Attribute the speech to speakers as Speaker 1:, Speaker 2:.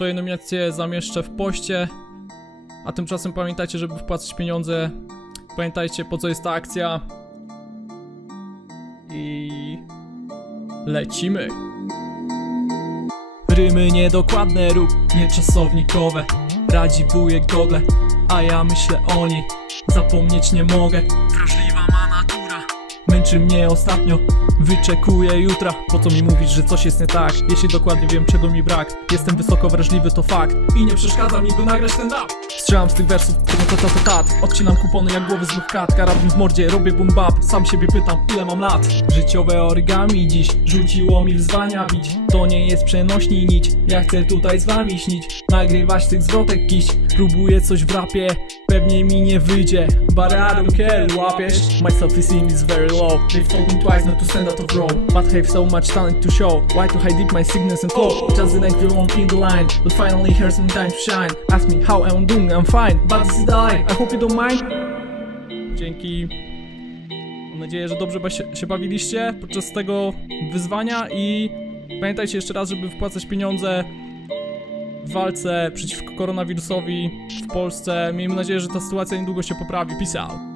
Speaker 1: Swoje nominacje zamieszczę w poście. A tymczasem pamiętajcie, żeby wpłacać pieniądze. Pamiętajcie, po co jest ta akcja. I lecimy. Rymy niedokładne lub nieczasownikowe. Radzi wujek gogle, a ja myślę o niej. Zapomnieć nie mogę. Wrażliwa. Męczy mnie ostatnio, wyczekuję jutra? Po co mi mówisz, że coś jest nie tak? Jeśli dokładnie wiem, czego mi brak. Jestem wysoko wrażliwy, to fakt. I nie przeszkadza mi, by nagrać ten rap. Strzelam z tych wersów, to to to tat Odcinam kupony jak głowy złych kat. Karabin w mordzie, robię boom bap. Sam siebie pytam, ile mam lat? Życiowe origami dziś Rzuciło mi wyzwania bić. To nie jest przenośni nić. Ja chcę tutaj z wami śnić. Nagrywać tych zwrotek kiść Próbuję coś w rapie Pewnie mi nie wyjdzie. But I don't care, łapiesz? My self-esteem is very low. Twice not to out of But have so much talent to show. Why to hide deep my sickness and Just the in the line. But finally here's some time to shine. Ask me how I'm doing, I'm fine. But this is the life, I hope you don't mind. Dzięki. Mam nadzieję, że dobrze się bawiliście podczas tego wyzwania i pamiętajcie jeszcze raz, żeby wpłacać pieniądze w walce przeciwko koronawirusowi w Polsce. Miejmy nadzieję, że ta sytuacja niedługo się poprawi. Peace out.